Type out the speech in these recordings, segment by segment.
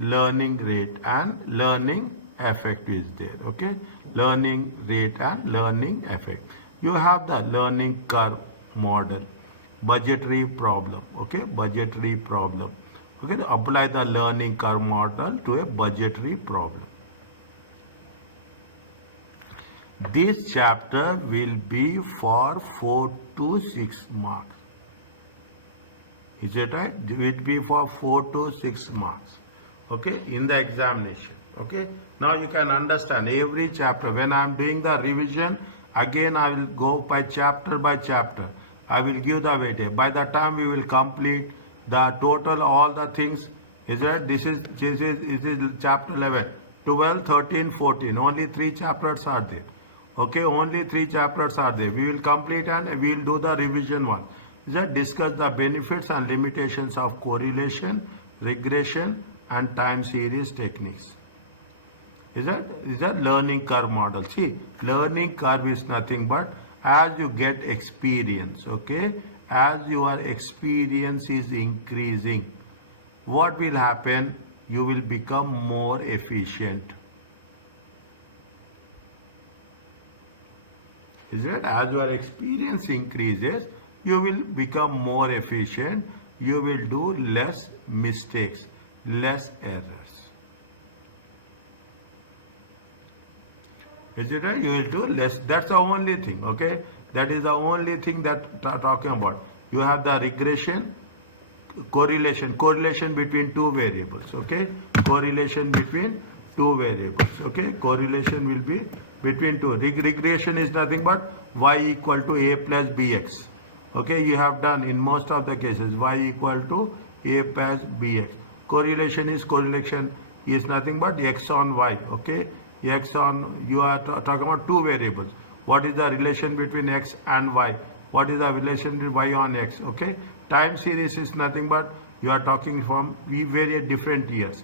learning rate and learning effect is there. Okay, learning rate and learning effect. You have the learning curve model, budgetary problem. Okay, budgetary problem. Okay, apply the learning curve model to a budgetary problem. This chapter will be for 4 to 6 marks. Is it right? It will be for 4 to 6 marks. Okay, in the examination. Okay, now you can understand every chapter. When I am doing the revision, again I will go by chapter. I will give the weightage. By the time we will complete the total, all the things, is that this is chapter 11, 12, 13, 14. Only 3 chapters are there. Okay, only 3 chapters are there. We will complete and we will do the revision one. Is that discuss the benefits and limitations of correlation, regression, and time series techniques. Is that learning curve model? See, learning curve is nothing but as you get experience, okay, as your experience is increasing, what will happen? You will become more efficient. Is it? As your experience increases, you will become more efficient. You will do less mistakes, less errors. Is it right? You will do less. That's the only thing. Okay, that is the only thing that talking about. You have the regression, correlation between 2 variables. Okay, correlation between 2 variables. Okay, correlation will be between 2. Regression is nothing but y equal to a plus bx. Okay, you have done in most of the cases y equal to a plus bx. Correlation is nothing but x on y. Okay, x on, you are talking about 2 variables. What is the relation between x and y? What is the relation between y on x? Okay, time series is nothing but you are talking from very different years.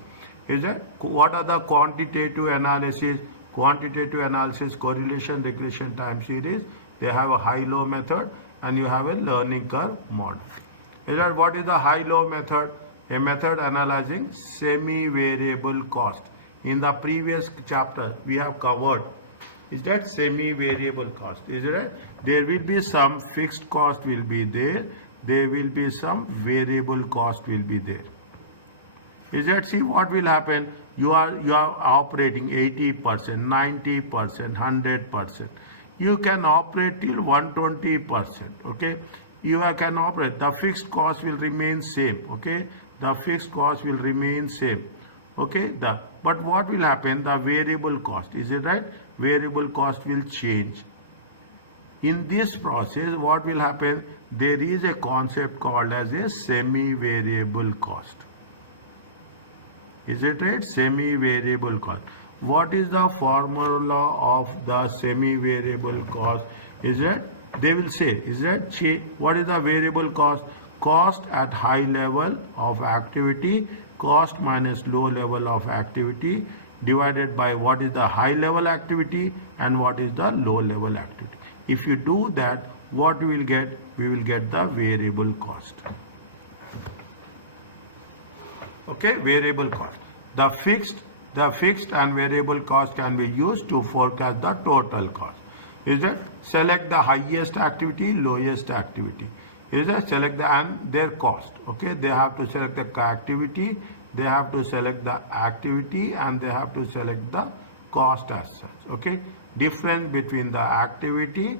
Is that what are the quantitative analysis? Quantitative analysis, correlation, regression, time series. They have a high-low method and you have a learning curve model. Is that what is the high-low method? A method analyzing semi-variable cost. In the previous chapter, we have covered. Is that semi-variable cost? Is it right? There will be some fixed cost will be there. There will be some variable cost will be there. Is that, see what will happen? You are operating 80%, 90%, 100%. You can operate till 120%. Okay, you can operate. The fixed cost will remain same. Okay, the fixed cost will remain same. Okay, but what will happen? The variable cost, is it right? Variable cost will change. In this process, what will happen? There is a concept called as a semi-variable cost. Is it right? Semi-variable cost. What is the formula of the semi-variable cost? Is it? They will say, is that what is the variable cost? Cost at high level of activity, cost minus low level of activity, divided by what is the high level activity and what is the low level activity. If you do that, what we will get? We will get the variable cost. Okay, variable cost. The fixed and variable cost can be used to forecast the total cost. Is that select the highest activity, lowest activity. Is that select the and their cost. Okay, they have to select the activity, they have to select the activity, and they have to select the cost as such. Okay, difference between the activity,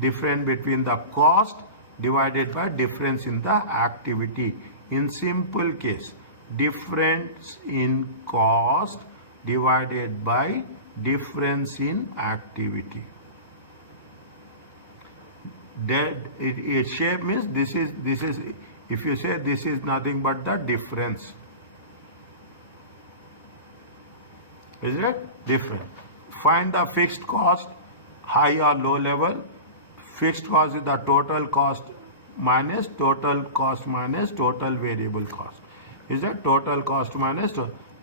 difference between the cost divided by difference in the activity. in simple case, difference in cost divided by difference in activity. That it shape means this is if you say this is nothing but the difference. Is it different? Find the fixed cost, high or low level. Fixed cost is the total cost minus total variable cost. Is it total cost minus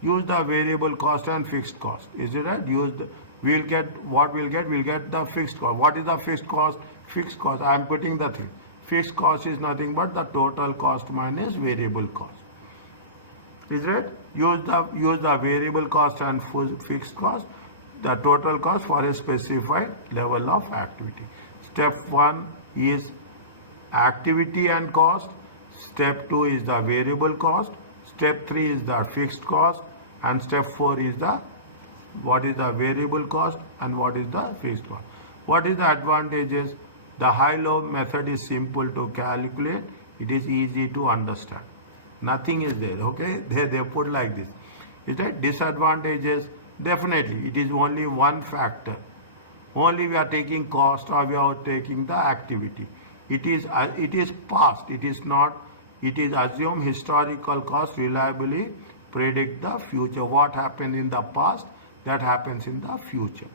use the variable cost and fixed cost. Is it right? We'll get the fixed cost. What is the fixed cost? Fixed cost. I am putting the thing. Fixed cost is nothing but the total cost minus variable cost. Is it? Use the variable cost and fixed cost, the total cost for a specified level of activity. Step 1 is activity and cost. Step 2 is the variable cost. Step 3 is the fixed cost. And step 4 is what is the variable cost and what is the fixed cost. What is the advantages? The high-low method is simple to calculate. It is easy to understand. Nothing is there, okay? They put like this. Is that disadvantages? Definitely, it is only one factor. Only we are taking cost or we are taking the activity. It is past. It is not. It is assume historical cost reliably predict the future. What happened in the past, that happens in the future.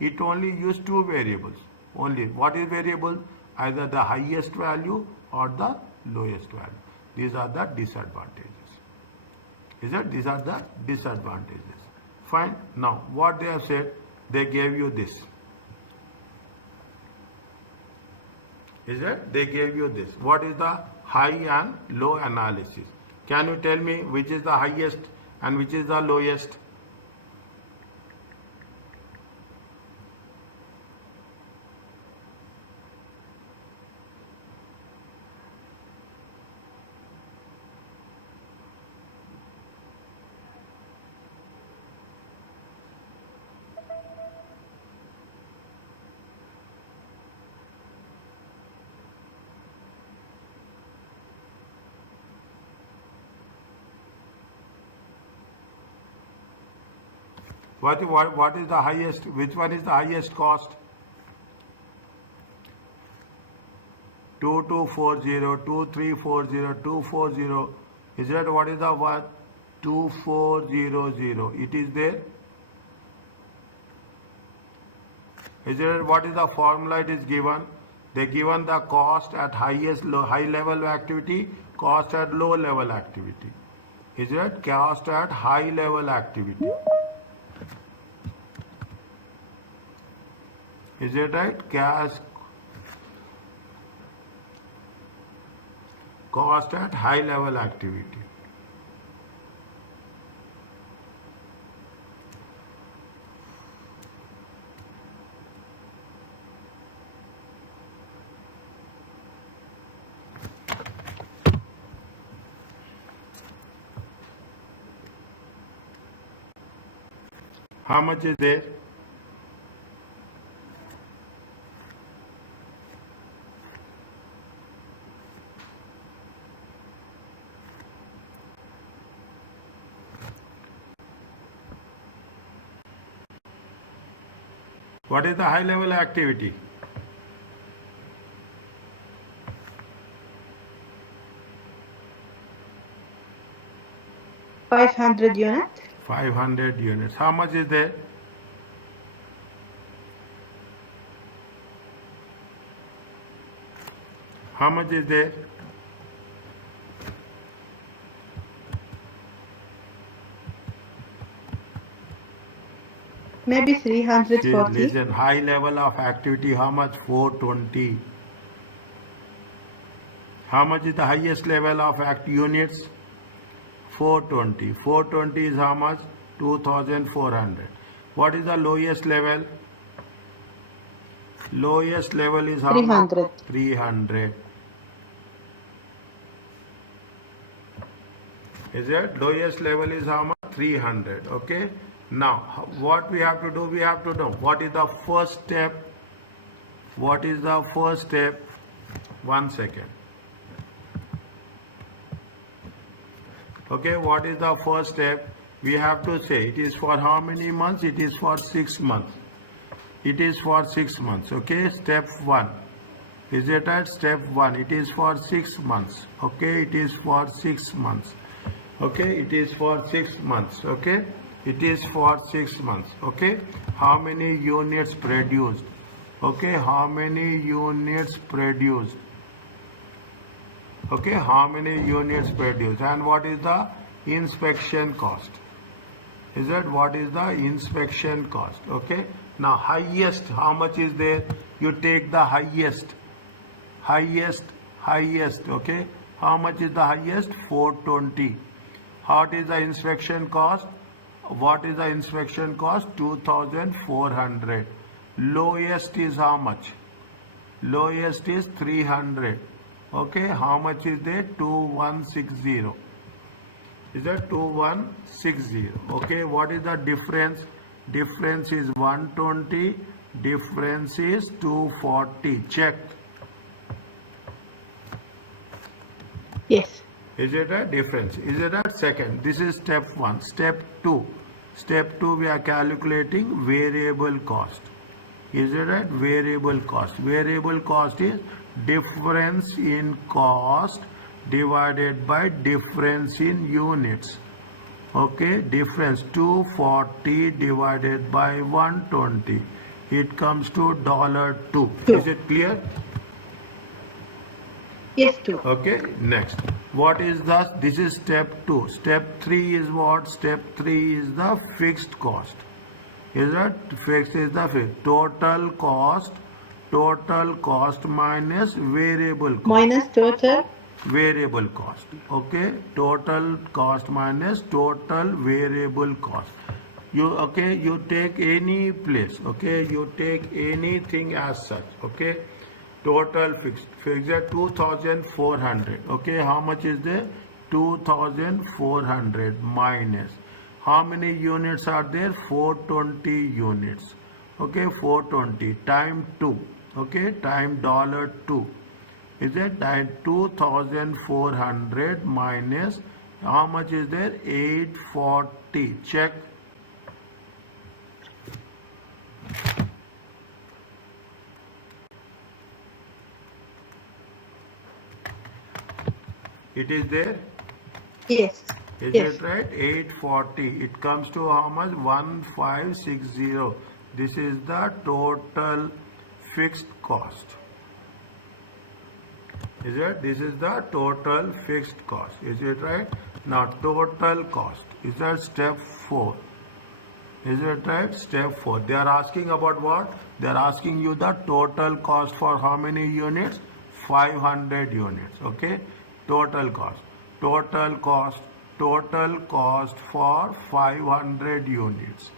It only use two variables. Only what is variable? Either the highest value or the lowest value. These are the disadvantages. Is it? These are the disadvantages. Fine. Now, what they have said, they gave you this. Is it? They gave you this. What is the high and low analysis? Can you tell me which is the highest and which is the lowest? What is the highest? Which one is the highest cost? 2240, 2340, 240. Is that what is the one? 2400. It is there. Is it what is the formula it is given? They given the cost at high level activity, cost at low level activity. Is it cost at high level activity? Is it right? Cost at high level activity. How much is there? What is the high level activity? $500 units. 500 units. How much is there? How much is there? Maybe 340. Listen, high level of activity, how much? 420. How much is the highest level of units? 420. 420 is how much? 2400. What is the lowest level? Lowest level is how 300. much? 300. Is it? Lowest level is how much? 300. Okay. Now, what we have to do? We have to know what is the first step. What is the first step? 1 second. Okay, what is the first step? We have to say it is for how many months? It is for 6 months. It is for 6 months. Okay, step 1. Is it at step 1? It is for 6 months. Okay, it is for 6 months. Okay, it is for 6 months. Okay, it is for 6 months. Okay, how many units produced? Okay, how many units produced? Okay, how many units produced? And what is the inspection cost? Is that what is the inspection cost? Okay, now highest, how much is there? You take the highest. Okay, how much is the highest? 420. What is the inspection cost? What is the inspection cost? 2400. Lowest is how much? Lowest is 300. Okay, how much is there? 2160. Is that 2160? Okay, what is the difference? Difference is 120. Difference is 240. Check. Yes. Is it a difference? Is it a second? This is step 1. Step 2. Step 2, we are calculating variable cost. Is it a variable cost? Variable cost is difference in cost divided by difference in units. Okay, difference 240 divided by 120. It comes to $2. Is it clear? Yes, 2. Okay, next. What is the, this is step 2. Step 3 is what? Step 3 is the fixed cost. Is that fixed is the fixed. Total cost minus variable cost. Minus total. Variable cost. Okay, total cost minus total variable cost. You take any place. Okay, you take anything as such. Okay, total fixed at 2400. Okay, how much is there? 2400 minus how many units are there? 420 units. Okay, 420 time 2. Okay, time $2. Is it 2400 minus how much is there? 840. Check. It is there? Yes. Is Yes. it right? 840. It comes to how much? 1560. This is the total fixed cost. Is it? This is the total fixed cost. Is it right? Now total cost. Is that step 4? Is it right? Step 4. They are asking about what? They are asking you the total cost for how many units? 500 units. Okay? Total cost. Total cost for 500 units.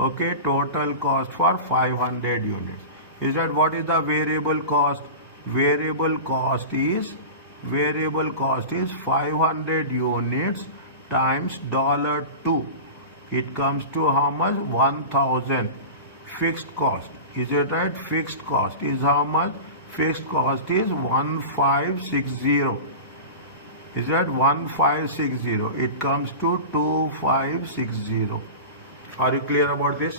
Okay, total cost for 500 units. Is that what is the variable cost? Variable cost is 500 units times $2. It comes to how much? 1000. Fixed cost. Is it right? Fixed cost is how much? Fixed cost is 1560. Is that 1560? It comes to 2560. Are you clear about this?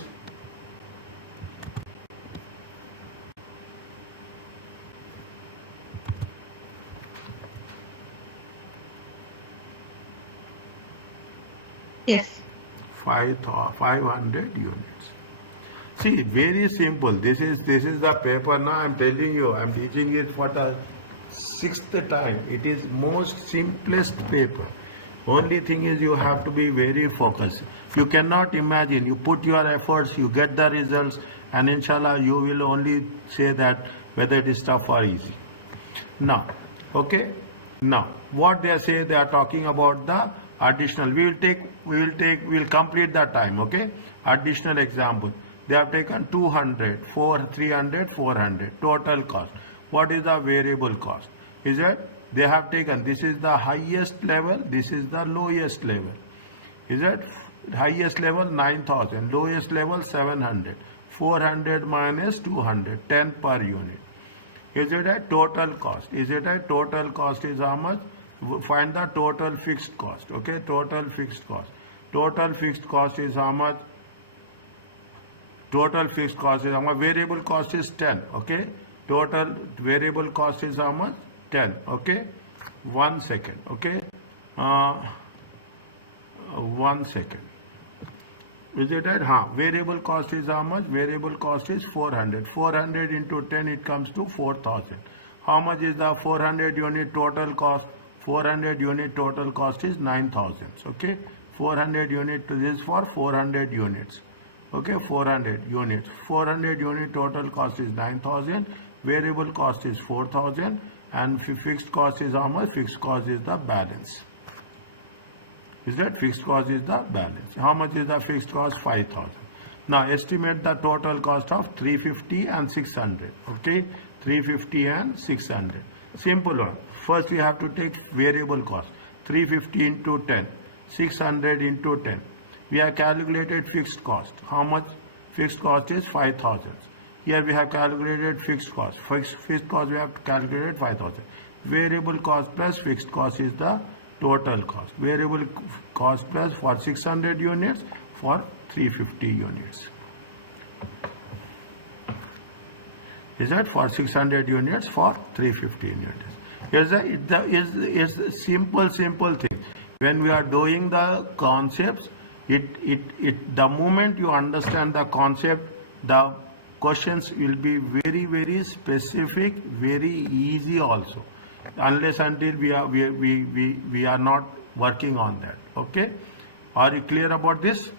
Yes. 500 units. See, very simple. This is the paper. Now I'm telling you, I'm teaching it for the 6th time. It is most simplest paper. Only thing is you have to be very focused. You cannot imagine. You put your efforts, you get the results, and inshallah you will only say that whether it is tough or easy. Now, okay. Now, what they say, they are talking about the additional. We'll complete that time. Okay. Additional example. They have taken 200, 300, 400 total cost. What is the variable cost? Is it? They have taken, this is the highest level, this is the lowest level. Is it? Highest level 9000, lowest level 700. 400 minus 200, 10 per unit. Is it a total cost? Is it a total cost is how much? Find the total fixed cost. Okay, total fixed cost. Total fixed cost is how much? Total fixed cost is how much? Variable cost is 10. Okay, total variable cost is how much? 10. Okay, 1 second. Okay, 1 second. Is it right? Variable cost is how much? Variable cost is 400. 400 into 10, it comes to 4,000. How much is the 400 unit total cost? 400 unit total cost is 9,000. Okay, 400 unit, this is for 400 units. Okay, 400 units. 400 unit total cost is 9,000. Variable cost is 4,000. And fixed cost is how much? Fixed cost is the balance. Is that fixed cost is the balance? How much is the fixed cost? 5,000. Now estimate the total cost of 350 and 600. Okay, 350 and 600. Simple one. First we have to take variable cost. 350 into 10. 600 into 10. We have calculated fixed cost. How much? Fixed cost is 5,000. Here we have calculated fixed cost. Fixed cost we have calculated 5,000. Variable cost plus fixed cost is the total cost. Variable cost plus for 600 units, for 350 units. Is that for 600 units, for 350 units? Here's the simple thing. When we are doing the concepts, the moment you understand the concept, the questions will be very, very specific, very easy also. Unless until we are not working on that. Okay, are you clear about this?